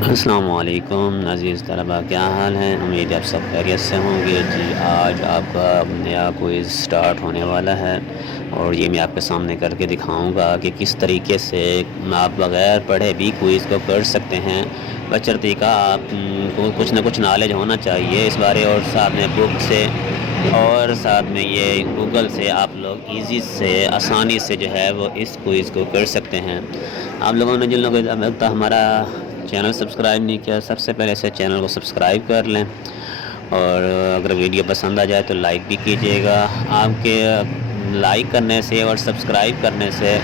السلام علیکم عزیز طلباء، کیا حال ہے؟ امید آپ سب خیریت سے ہوں گے۔ جی آج آپ کا نیا کوئز سٹارٹ ہونے والا ہے اور یہ میں آپ کے سامنے کر کے دکھاؤں گا کہ کس طریقے سے آپ بغیر پڑھے بھی کوئز کو کر سکتے ہیں، بشرطیکہ کا آپ کو کچھ نہ کچھ نالج ہونا چاہیے اس بارے، اور ساتھ میں بک سے اور ساتھ میں یہ گوگل سے آپ لوگ ایزی سے آسانی سے جو ہے وہ اس کوئز کو کر سکتے ہیں۔ آپ لوگوں نے جن لوگوں ابھی تک ہمارا چینل سبسکرائب نہیں کیا، سب سے پہلے سے چینل کو سبسکرائب کر لیں، اور اگر ویڈیو پسند آ جائے تو لائک بھی کیجیے گا۔ آپ کے لائک کرنے سے اور سبسکرائب کرنے سے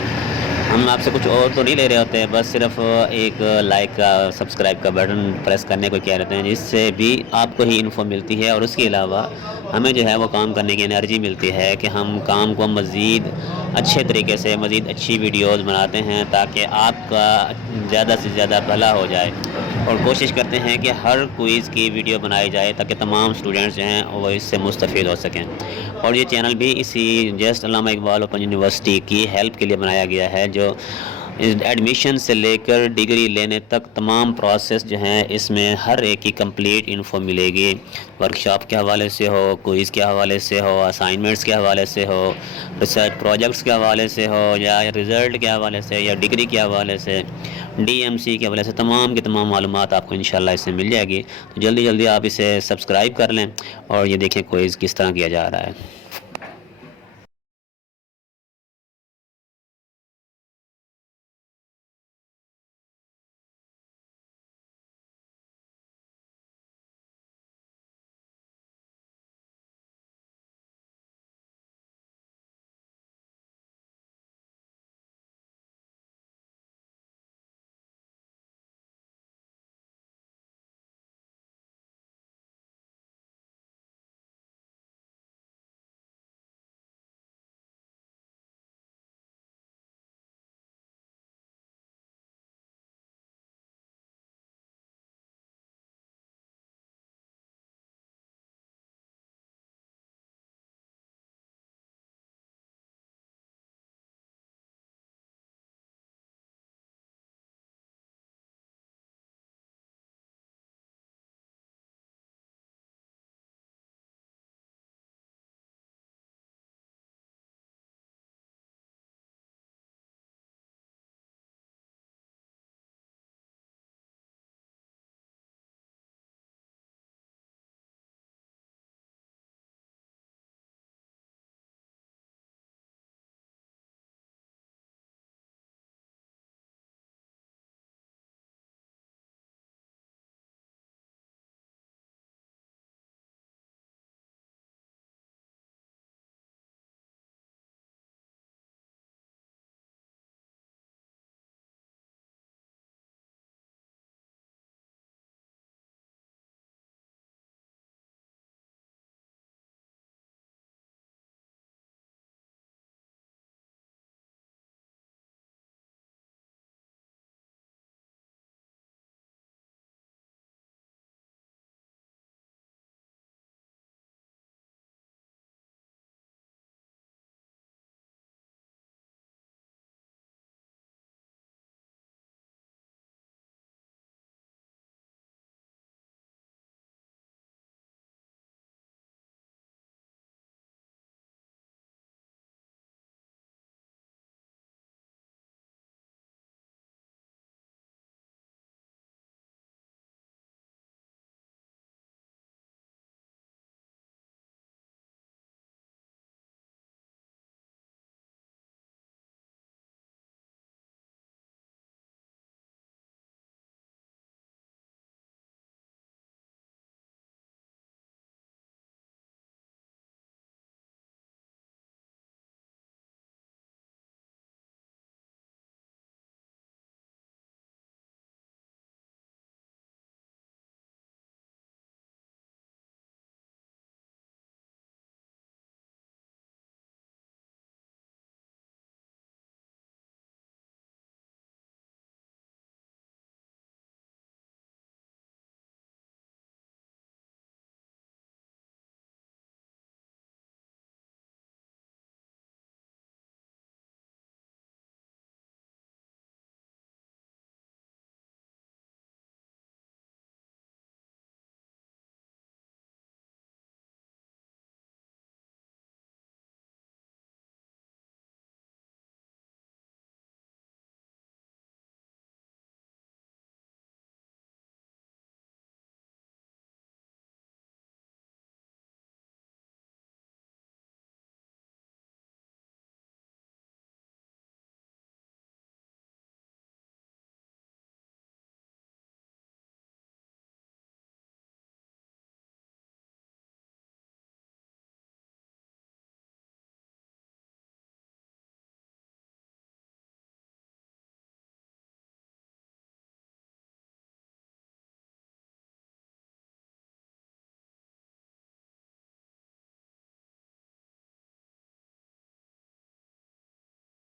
ہم آپ سے کچھ اور تو نہیں لے رہے ہوتے ہیں، بس صرف ایک لائک کا سبسکرائب کا بٹن پریس کرنے کو کہہ رہتے ہیں، جس سے بھی آپ کو ہی انفو ملتی ہے، اور اس کے علاوہ ہمیں جو ہے وہ کام کرنے کی انرجی ملتی ہے کہ ہم کام کو مزید اچھے طریقے سے، مزید اچھی ویڈیوز بناتے ہیں تاکہ آپ کا زیادہ سے زیادہ بھلا ہو جائے، اور کوشش کرتے ہیں کہ ہر کوئز کی ویڈیو بنائی جائے تاکہ تمام اسٹوڈنٹس جو ہیں وہ اس سے مستفید ہو سکیں۔ اور یہ چینل بھی اسی جسٹ علامہ اقبال اوپن یونیورسٹی کی ہیلپ کے لیے بنایا گیا ہے، جو ایڈمیشن سے لے کر ڈگری لینے تک تمام پروسیس جو ہیں اس میں ہر ایک کی کمپلیٹ انفو ملے گی، ورکشاپ کے حوالے سے ہو، کوئز کے حوالے سے ہو، اسائنمنٹس کے حوالے سے ہو، ریسرچ پروجیکٹس کے حوالے سے ہو، یا رزلٹ کے حوالے سے، یا ڈگری کے حوالے سے، ڈی ایم سی کے حوالے سے، تمام کی تمام معلومات آپ کو انشاءاللہ اس سے مل جائے گی۔ تو جلدی جلدی آپ اسے سبسکرائب کر لیں اور یہ دیکھیں کوئز کس طرح کیا جا رہا ہے۔